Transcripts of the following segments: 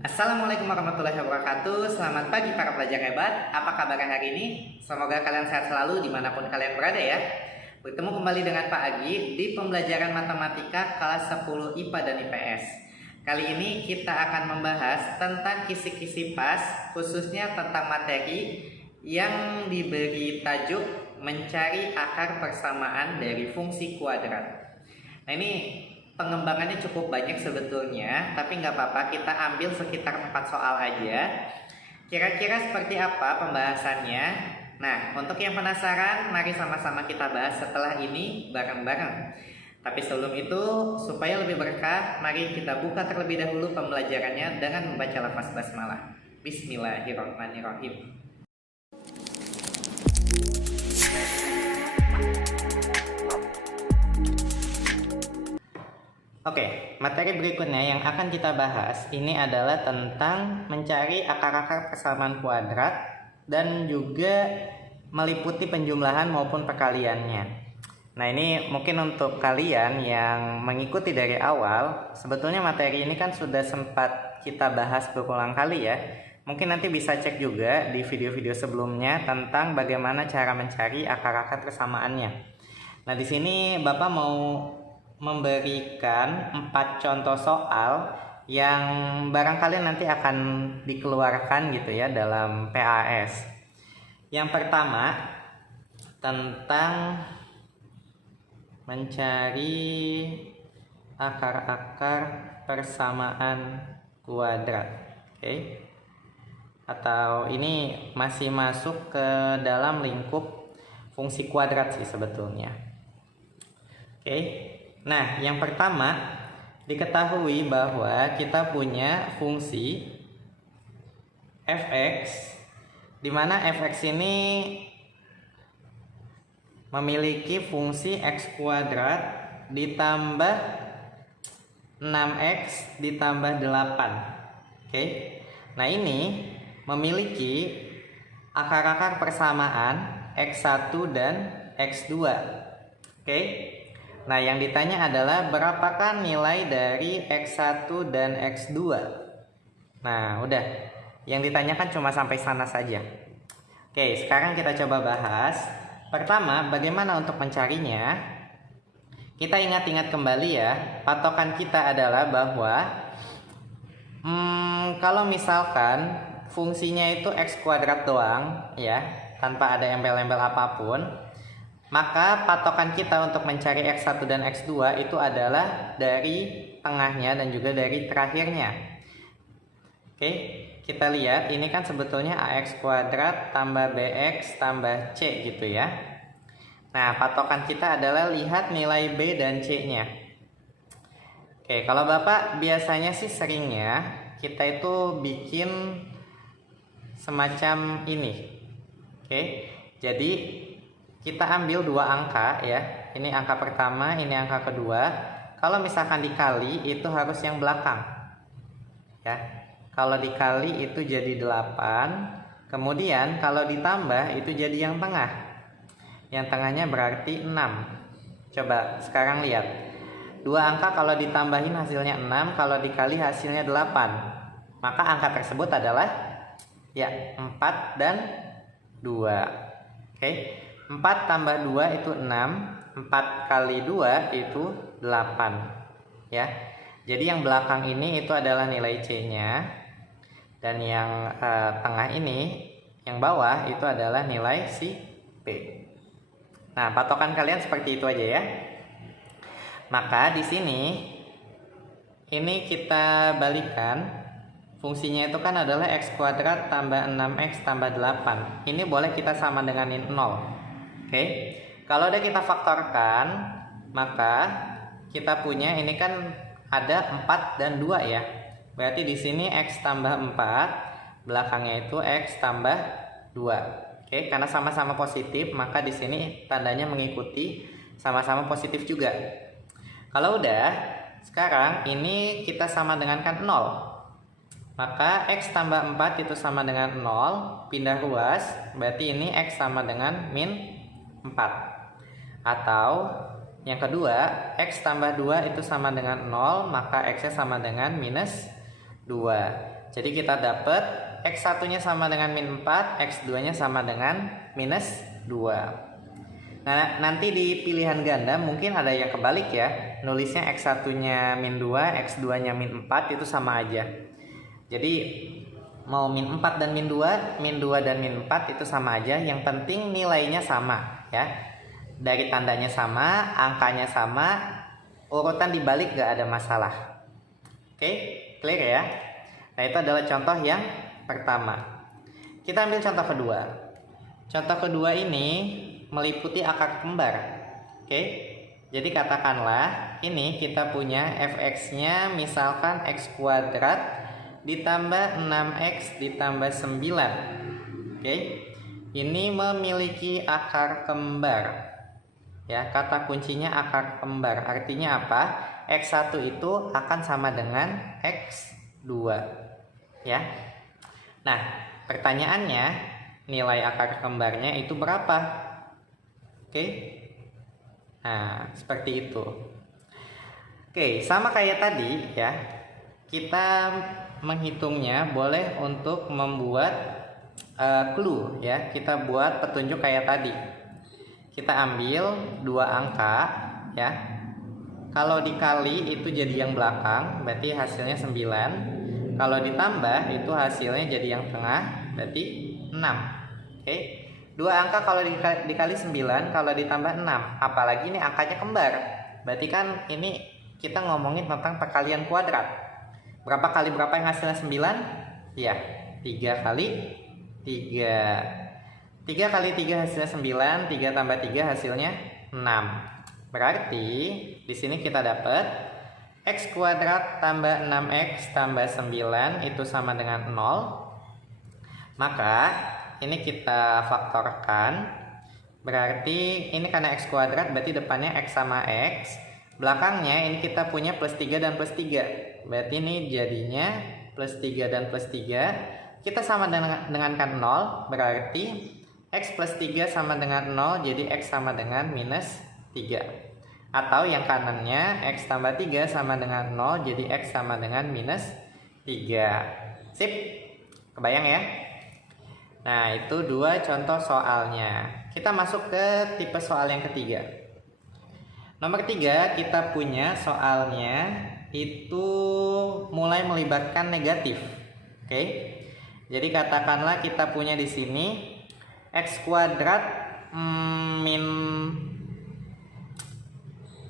Assalamualaikum warahmatullahi wabarakatuh. Selamat pagi para pelajar hebat. Apa kabar hari ini? Semoga kalian sehat selalu dimanapun kalian berada ya. Bertemu kembali dengan Pak Agi di pembelajaran matematika kelas 10 IPA dan IPS. Kali ini kita akan membahas tentang kisi-kisi pas, khususnya tentang materi yang diberi tajuk mencari akar persamaan dari fungsi kuadrat. Nah, ini pengembangannya cukup banyak sebetulnya, tapi nggak apa-apa, kita ambil sekitar 4 soal aja. Kira-kira seperti apa pembahasannya? Nah, untuk yang penasaran, mari sama-sama kita bahas setelah ini bareng-bareng. Tapi sebelum itu, supaya lebih berkah, mari kita buka terlebih dahulu pembelajarannya dengan membaca lafaz basmalah. Bismillahirrahmanirrahim. Oke, materi berikutnya yang akan kita bahas ini adalah tentang mencari akar-akar persamaan kuadrat dan juga meliputi penjumlahan maupun perkaliannya. Nah, ini mungkin untuk kalian yang mengikuti dari awal, sebetulnya materi ini kan sudah sempat kita bahas berulang kali ya. Mungkin nanti bisa cek juga di video-video sebelumnya tentang bagaimana cara mencari akar-akar persamaannya. Nah, di sini Bapak mau memberikan 4 contoh soal yang barangkali nanti akan dikeluarkan gitu ya dalam PAS. Yang pertama tentang mencari akar-akar persamaan kuadrat. Oke. Atau ini masih masuk ke dalam lingkup fungsi kuadrat sih sebetulnya. Oke. Nah, yang pertama, diketahui bahwa kita punya fungsi fx, di mana fx ini memiliki fungsi x kuadrat ditambah 6x ditambah 8. Oke. Nah, ini memiliki akar-akar persamaan x1 dan x2. Oke. Nah, yang ditanya adalah berapakah nilai dari X1 dan X2? Nah, udah. Yang ditanyakan cuma sampai sana saja. Oke, sekarang kita coba bahas. Pertama, bagaimana untuk mencarinya? Kita ingat-ingat kembali ya. Patokan kita adalah bahwa kalau misalkan fungsinya itu X kuadrat doang ya, tanpa ada embel-embel apapun, maka patokan kita untuk mencari X1 dan X2 itu adalah dari tengahnya dan juga dari terakhirnya. Oke, kita lihat ini kan sebetulnya AX kuadrat tambah BX tambah C gitu ya. Nah, patokan kita adalah lihat nilai B dan C-nya. Oke, kalau Bapak biasanya sih seringnya kita itu bikin semacam ini. Oke, jadi kita ambil dua angka ya. Ini angka pertama, ini angka kedua. Kalau misalkan dikali itu harus yang belakang. Ya. Kalau dikali itu jadi 8. Kemudian kalau ditambah itu jadi yang tengah. Yang tengahnya berarti 6. Coba sekarang lihat. Dua angka kalau ditambahin hasilnya 6, kalau dikali hasilnya 8. Maka angka tersebut adalah ya 4 dan 2. Oke. 4 tambah 2 itu 6, 4 kali 2 itu 8 ya. Jadi yang belakang ini itu adalah nilai C-nya, dan yang tengah ini, yang bawah itu adalah nilai si P. Nah, patokan kalian seperti itu aja ya. Maka di sini ini kita balikan. Fungsinya itu kan adalah X kuadrat tambah 6X tambah 8. Ini boleh kita sama denganin 0. Oke, kalau udah kita faktorkan, maka kita punya ini kan ada 4 dan 2 ya. Berarti di sini X tambah 4, belakangnya itu X tambah 2. Oke, karena sama-sama positif, maka di sini tandanya mengikuti sama-sama positif juga. Kalau udah, sekarang ini kita sama dengan kan 0. Maka X tambah 4 itu sama dengan 0, pindah ruas, berarti ini X sama dengan min 4. Atau yang kedua, X tambah 2 itu sama dengan 0, maka X nya sama dengan minus 2. Jadi kita dapat X1-nya sama dengan min 4, X2-nya sama dengan minus 2. Nah, nanti di pilihan ganda mungkin ada yang kebalik ya. Nulisnya X1-nya min 2, X2-nya min 4 itu sama aja. Jadi mau min 4 dan min 2, min 2 dan min 4 itu sama aja. Yang penting nilainya sama ya. Dari tandanya sama, angkanya sama, urutan dibalik gak ada masalah. Oke, clear ya? Nah, itu adalah contoh yang pertama. Kita ambil contoh kedua. Contoh kedua ini meliputi akar kembar. Oke. Jadi katakanlah ini kita punya fx-nya misalkan x kuadrat ditambah 6x ditambah 9. Oke. Ini memiliki akar kembar. Ya, kata kuncinya akar kembar. Artinya apa? X1 itu akan sama dengan X2. Ya. Nah, pertanyaannya nilai akar kembarnya itu berapa? Oke. Nah, seperti itu. Oke, sama kayak tadi ya. Kita menghitungnya boleh untuk membuat clue ya. Kita buat petunjuk kayak tadi. Kita ambil dua angka ya. Kalau dikali itu jadi yang belakang, berarti hasilnya 9. Kalau ditambah itu hasilnya jadi yang tengah, berarti 6. Oke. Dua angka kalau dikali 9, kalau ditambah 6. Apalagi ini angkanya kembar. Berarti kan ini kita ngomongin tentang perkalian kuadrat. Berapa kali berapa yang hasilnya 9? Ya, 3 kali 3. 3 kali 3 hasilnya 9, 3 tambah 3 hasilnya 6. Berarti di sini kita dapat X kuadrat tambah 6X tambah 9 itu sama dengan 0. Maka ini kita faktorkan. Berarti ini karena X kuadrat berarti depannya X sama X. Belakangnya ini kita punya plus 3 dan plus 3. Berarti ini jadinya plus 3 dan plus 3. Kita sama dengan kan 0. Berarti X plus 3 sama dengan 0. Jadi X sama dengan minus 3. Atau yang kanannya X tambah 3 sama dengan 0. Jadi X sama dengan minus 3. Sip. Kebayang ya? Nah, itu dua contoh soalnya. Kita masuk ke tipe soal yang ketiga. Nomor 3, kita punya soalnya itu mulai melibatkan negatif. Oke. Jadi katakanlah kita punya di sini X kuadrat min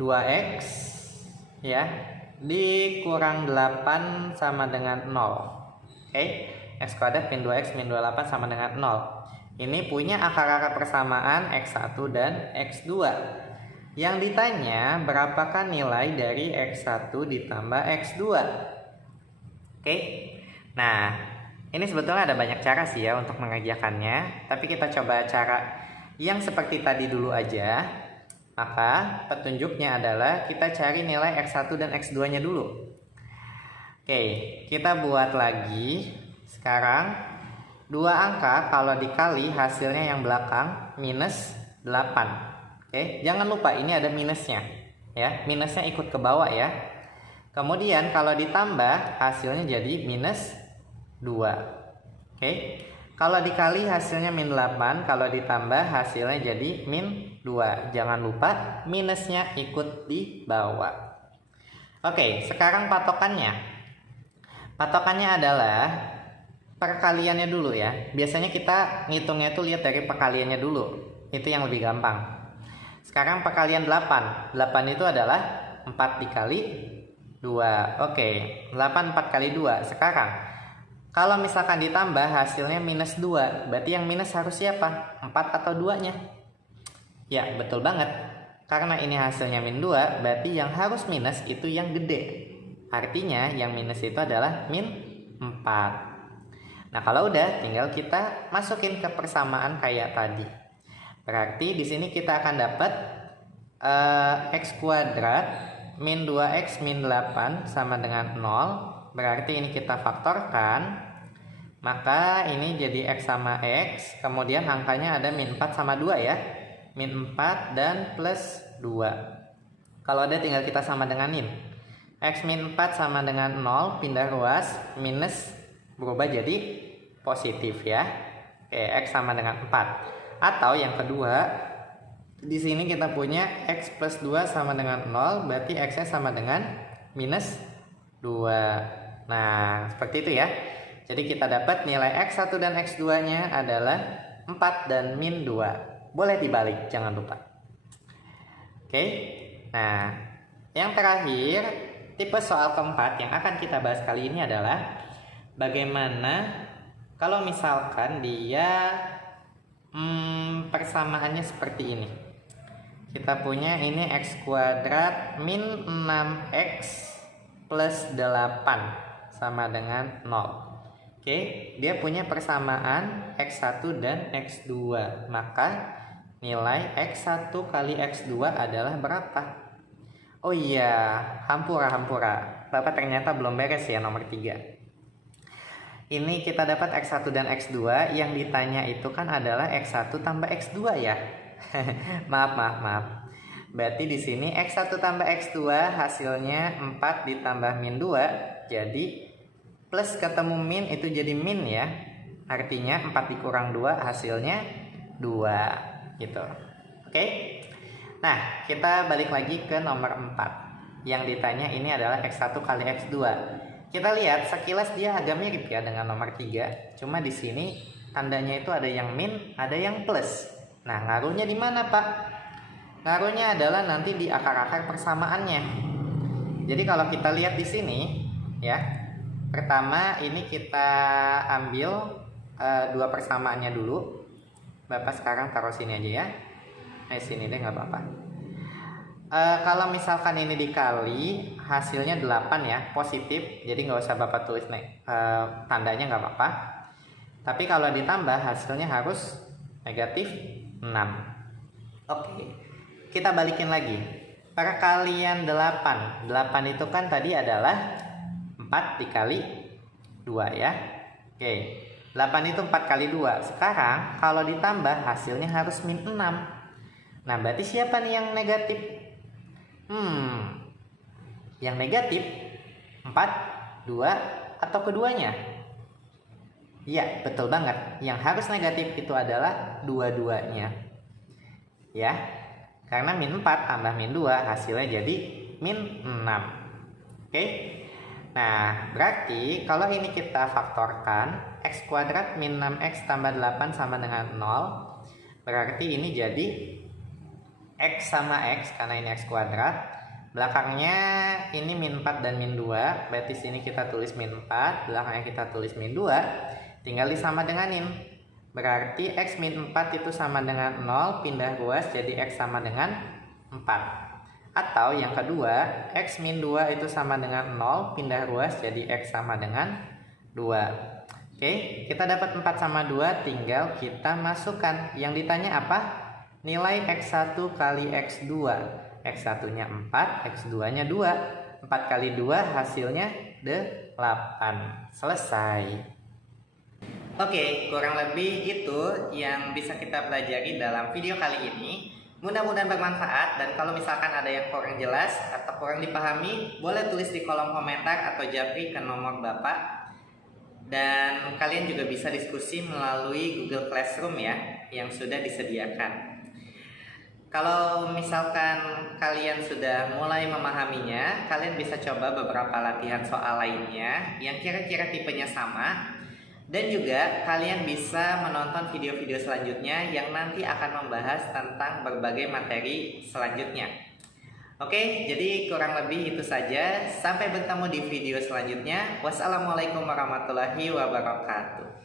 2X ya, dikurang 8 sama dengan 0. Oke. X kuadrat min 2X min 28 sama dengan 0. Ini punya akar-akar persamaan X1 dan X2. Yang ditanya berapakah nilai dari X1 ditambah X2. Oke. Nah, ini sebetulnya ada banyak cara sih ya untuk mengerjakannya. Tapi kita coba cara yang seperti tadi dulu aja. Maka petunjuknya adalah kita cari nilai X1 dan X2 nya dulu. Oke, kita buat lagi. Sekarang dua angka kalau dikali hasilnya yang belakang minus 8. Oke, jangan lupa ini ada minusnya ya. Minusnya ikut ke bawah ya. Kemudian kalau ditambah hasilnya jadi minus 2. Oke. Kalau dikali hasilnya min 8, kalau ditambah hasilnya jadi min 2. Jangan lupa minusnya ikut di bawah. Oke, sekarang patokannya. Patokannya adalah perkaliannya dulu ya. Biasanya kita ngitungnya itu lihat dari perkaliannya dulu. Itu yang lebih gampang. Sekarang perkalian 8. 8 itu adalah 4 dikali 2. Oke, 8 4 kali 2. Sekarang kalau misalkan ditambah hasilnya minus 2. Berarti yang minus harus siapa? 4 atau 2-nya? Ya, betul banget. Karena ini hasilnya min 2, berarti yang harus minus itu yang gede. Artinya yang minus itu adalah min 4. Nah, kalau udah tinggal kita masukin ke persamaan kayak tadi. Berarti di sini kita akan dapat X kuadrat min 2X min 8 sama dengan 0. Berarti ini kita faktorkan. Maka ini jadi X sama X. Kemudian angkanya ada min 4 sama 2 ya. Min 4 dan plus 2. Kalau ada tinggal kita sama denganin. X min 4 sama dengan 0, pindah ruas, minus berubah jadi positif ya. Oke, X sama dengan 4. Atau yang kedua, di sini kita punya X plus 2 sama dengan 0, berarti X-nya sama dengan minus 2. Nah, seperti itu ya. Jadi kita dapat nilai X1 dan X2-nya adalah 4 dan min 2. Boleh dibalik, jangan lupa. Oke. Nah, yang terakhir, tipe soal keempat yang akan kita bahas kali ini adalah bagaimana kalau misalkan dia persamaannya seperti ini. Kita punya ini X kuadrat min 6X plus 8 sama dengan 0. Oke, dia punya persamaan X1 dan X2. Maka nilai X1 kali X2 adalah berapa? Oh iya, hampura. Bapak ternyata belum beres ya nomor 3. Ini kita dapat X1 dan X2. Yang ditanya itu kan adalah X1 tambah X2 ya. Maaf. Berarti di sini X1 tambah X2 hasilnya 4 ditambah min 2. Jadi plus ketemu min itu jadi min ya. Artinya 4 dikurang 2 hasilnya 2 gitu. Oke. Nah, kita balik lagi ke nomor 4. Yang ditanya ini adalah X1 kali X2. Kita lihat sekilas dia agak mirip ya dengan nomor 3. Cuma di sini tandanya itu ada yang min, ada yang plus. Nah, ngaruhnya di mana, Pak? Ngaruhnya adalah nanti di akar-akar persamaannya. Jadi kalau kita lihat di sini ya, pertama ini kita ambil dua persamaannya dulu. Bapak sekarang taruh sini aja ya. Sini deh nggak apa-apa. Kalau misalkan ini dikali hasilnya 8 ya, positif. Jadi nggak usah Bapak tulis tandanya nggak apa-apa. Tapi kalau ditambah hasilnya harus negatif 6. Oke. Kita balikin lagi. Perkalian 8. 8 itu kan tadi adalah 4 dikali 2 ya. Oke. 8 itu 4 kali 2. Sekarang kalau ditambah hasilnya harus min 6. Nah, berarti siapa nih yang negatif? Yang negatif 4, 2 atau keduanya? Iya, betul banget. Yang harus negatif itu adalah dua-duanya. Ya. Karena min 4 tambah min 2 hasilnya jadi min 6. Oke. Nah, berarti kalau ini kita faktorkan, X kuadrat min 6X tambah 8 sama dengan 0. Berarti ini jadi X sama X, karena ini X kuadrat. Belakangnya ini min 4 dan min 2. Berarti sini kita tulis min 4, belakangnya kita tulis min 2. Tinggal disama denganin. Berarti X min 4 itu sama dengan 0, pindah ruas jadi X sama dengan 4. Atau yang kedua, X min 2 itu sama dengan 0, pindah ruas jadi X sama dengan 2. Oke, kita dapat 4 sama 2, tinggal kita masukkan. Yang ditanya apa? Nilai X1 kali X2. X1-nya 4, X2-nya 2. 4 kali 2 hasilnya 8. Selesai. Oke, kurang lebih itu yang bisa kita pelajari dalam video kali ini. Mudah-mudahan bermanfaat, dan kalau misalkan ada yang kurang jelas atau kurang dipahami, boleh tulis di kolom komentar atau japri ke nomor Bapak. Dan kalian juga bisa diskusi melalui Google Classroom ya, yang sudah disediakan. Kalau misalkan kalian sudah mulai memahaminya, kalian bisa coba beberapa latihan soal lainnya yang kira-kira tipenya sama. Dan juga kalian bisa menonton video-video selanjutnya yang nanti akan membahas tentang berbagai materi selanjutnya. Oke, jadi kurang lebih itu saja. Sampai bertemu di video selanjutnya. Wassalamualaikum warahmatullahi wabarakatuh.